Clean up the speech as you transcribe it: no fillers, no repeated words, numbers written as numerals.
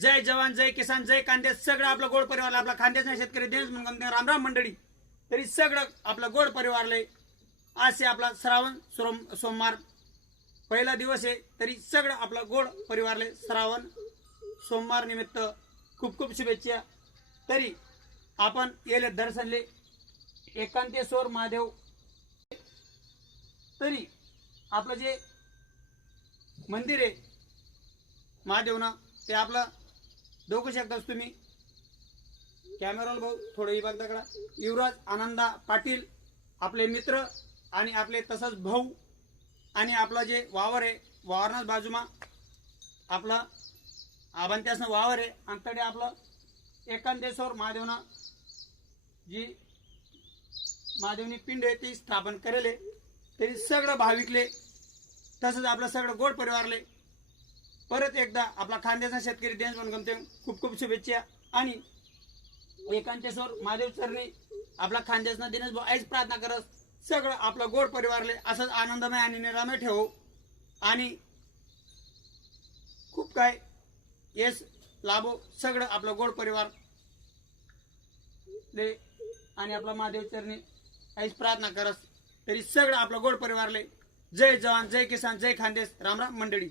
जय जवान जय किसान जय कांदे सगळं आपलं गोड परिवार आपला खांद्याचा शेतकरी देश म्हणून रामराम मंडळी तरी सगळं आपलं गोड परिवारले आज से आपला श्रावण सोमवार पहिला दिवस आहे तरी सगळं आपलं गोड परिवारले श्रावण सोमवार निमित्त खूप खूप शुभेच्छा। तरी आपण येले दर्शनले एकांतेश्वर महादेव तरी आपलं जे मंदिर आहे महादेवना ते आपलं दोघू शकतास तुम्ही कॅमेराला भाऊ थोडं ही बघता युवराज आनंदा पाटील आपले मित्र आणि आपले तसंच भाऊ आणि आपला जे वावर आहे वावरनाच बाजूमा आपला आबांत्यासनं वावर आहे अंतडे आपलं एकांतेश्वर महादेवना जी महादेवनी पिंड आहे ती स्थापन करेले तरी सगळं भाविकले तसंच आपलं सगळं गोड परिवारले परत एकदा आपला खांद्याचा शेतकरी देश म्हणून गमते खूप खूप शुभेच्छा। आणि एकांतेश्वर महादेव चरणी आपला खांद्याचा दिनेश भाऊ आईच प्रार्थना करत सगळं आपलं गोड परिवारले असंच आनंदमय आणि निरामय ठेवू आणि खूप काय यश लाभो सगळं आपलं गोड परिवार ले आणि आपला महादेव चरणी आईच प्रार्थना करत तरी सगळं आपलं गोड परिवारले जय जवान जय किसान जय खानदेश रामराम मंडळी।